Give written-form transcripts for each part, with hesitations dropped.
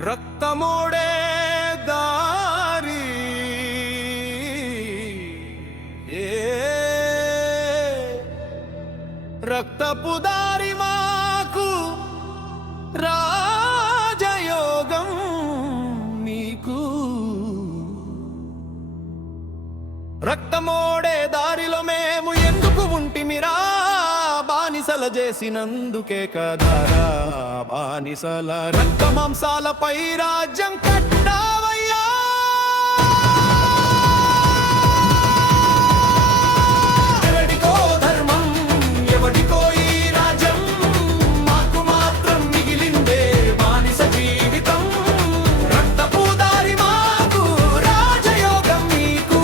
రక్తమోడే దారి రక్తపు దారి మాకు రాజయోగం మీకు రక్తమోడే దారిలో మేము ఎందుకు ఉంటిమిరా బానిసల చేసినందుకే కదరా బానిసల రక్త మాంసాలపై రాజ్యం కట్టావయ్యా ఎవడికో ధర్మం ఎవడికో ఈ రాజ్యం మాకు మాత్రం మిగిలిందే బానిస జీవితం రక్తపు దారి మాకు రాజయోగం మీకు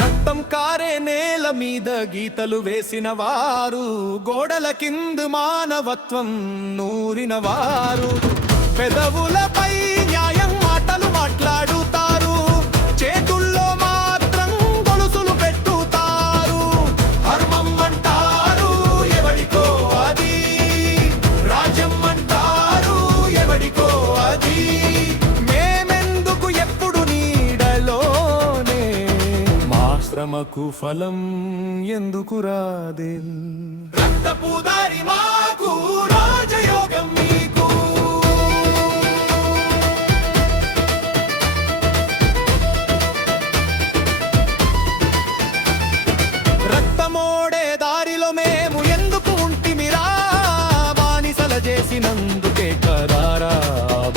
రక్తం కారే నేల మీద గీతలు వేసిన వారు గోడల కింద మానవత్వం నూరిన వారు పెదవులపై న్యాయం మాటలు మాట్లాడుతారు చేతుల్లో మాత్రం గొలుసులు పెట్టుతారు ధర్మం అంటారు ఎవడికో అది రాజ్యం అంటారు ఎవడికో అది మేమెందుకు ఎప్పుడు నీడలోనే మా శ్రమకు ఫలం ఎందుకు రాదే రక్తపు దారి మాకు రాజయోగం మీకు రక్తమోడే దారిలో మేము ఎందుకు ఉంటిమిరా బానిసల చేసినందుకే కదారా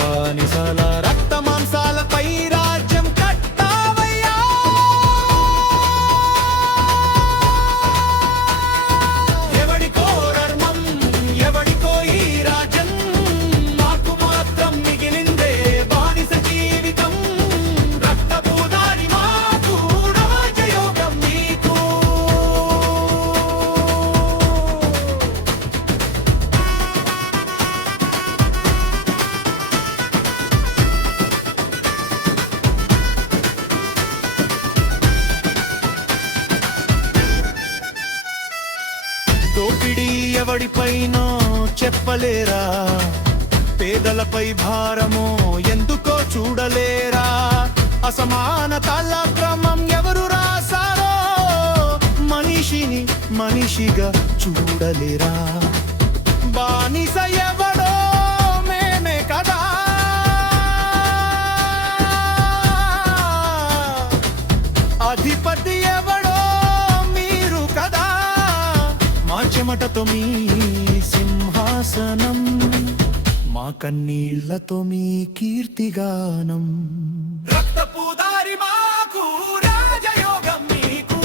బానిసల రక్త మాంసాలపై రాజ్యం కట్టావయ్యా ఎవడికో ధర్మం ఎవడికో ఈ రాజ్యం మాకు మాత్రం మిగిలిందే బానిస జీవితం రక్తపు దారి మాకు రాజయోగం మీకు దోపిడీ ఎవడిపైనో చెప్పలేరా పేదలపై భారమో ఎందుకో చూడలేరా అసమానతల క్రమం ఎవరు రాసారో మనిషిని మనిషిగా చూడలేరా బానిస ఎవడో మేమే కదా అధిపతి ఎవడో మీరు కదా మా చెమటతో మీ సింహాసనం మా కన్నీళ్లతో మీ కీర్తిగానం రక్తపు దారి మాకు రాజయోగం మీకు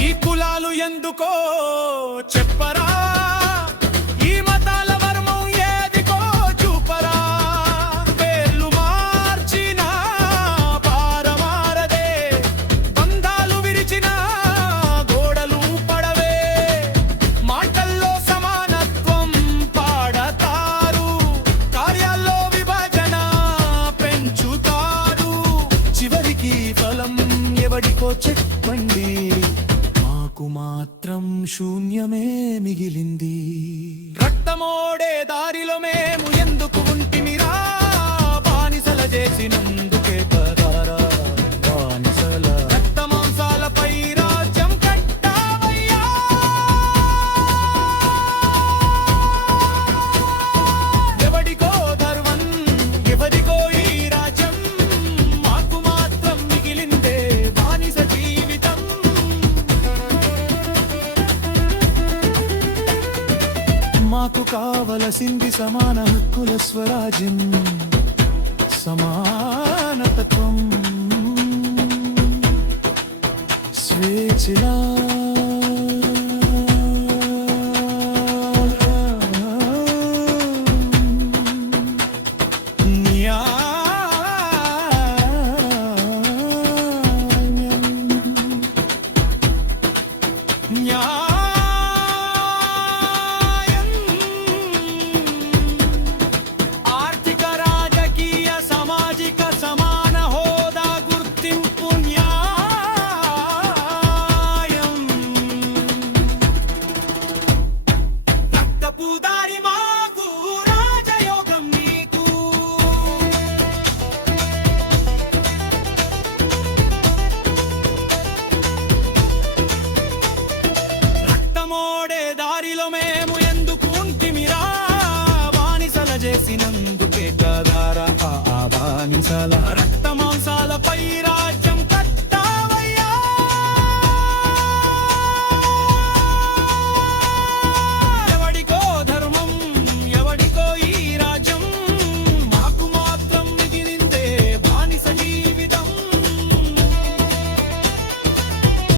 ఈ కులాలు ఎందుకో చెప్పరా ఈ మతాల వర్మం ఏదికో చూపరా పేర్లు మార్చిన పారమారదే బంధాలు విరిచిన గోడలు పడవే మాటల్లో సమానత్వం పాడతారు కార్యాల్లో విభజన పెంచుతారు చివరికి ఫలం ఎవడికో చెప్పండి మాకు మాత్రం శూన్యమే మిగిలింది రక్తమోడే దారిలో మేము ఎందుకు ఉంటిమిరా బానిసల చేసినందుకే కదారా బానిసల రక్త మాంసాలపై రాజ్యం కట్టావయ్యా ఎవడికో ధర్మం ఎవరికో ఈ రాజ్యం మాకు మాత్రం మిగిలిందే బానిస జీవితం మాకు కావలసింది సమాన హక్కుల స్వరాజ్యం సమానతత్వం స్వేచ్ఛలా న్యాయం సాగించాలా